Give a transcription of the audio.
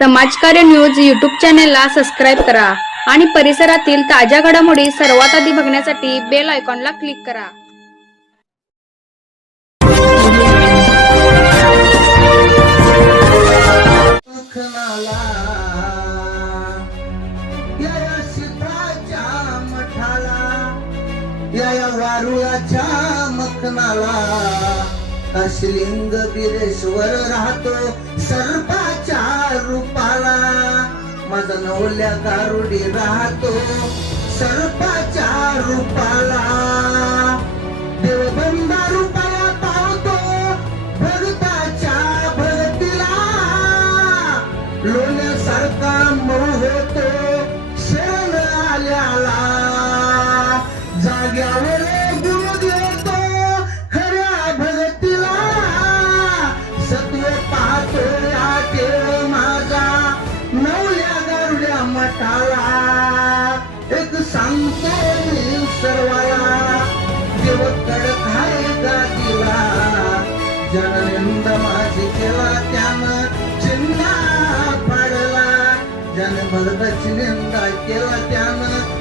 समाजकार्य news YouTube चॅनेलला subscribe करा आणि परिसरातील ताज्या घडामोडी सर्वात आधी बघण्यासाठी बेल आयकॉनला क्लिक करा। या वारुळाच्या मखनाला अश्लिंग बिरेश्वर राहतो सर्पाच्या रूपाला। माझा नवल्या गारुडी राहतो सर्पाच्या रूपाला। देवबंदा रूपाला पावतो भगताच्या भक्तीला। लोण्यासारखा मऊ होतो शरण आल्याला। जाग्यावर गुण देतो खऱ्या भगतीला। सत्व पाहतो या केळ माझा नवल्या गारुड्या मठाला। एक सांगतो मी सर्वाला देवकड खाय गादीला। जननिंद माझी केला त्यानं चिंता पाडला। जन भरताची निंदा केला त्यानं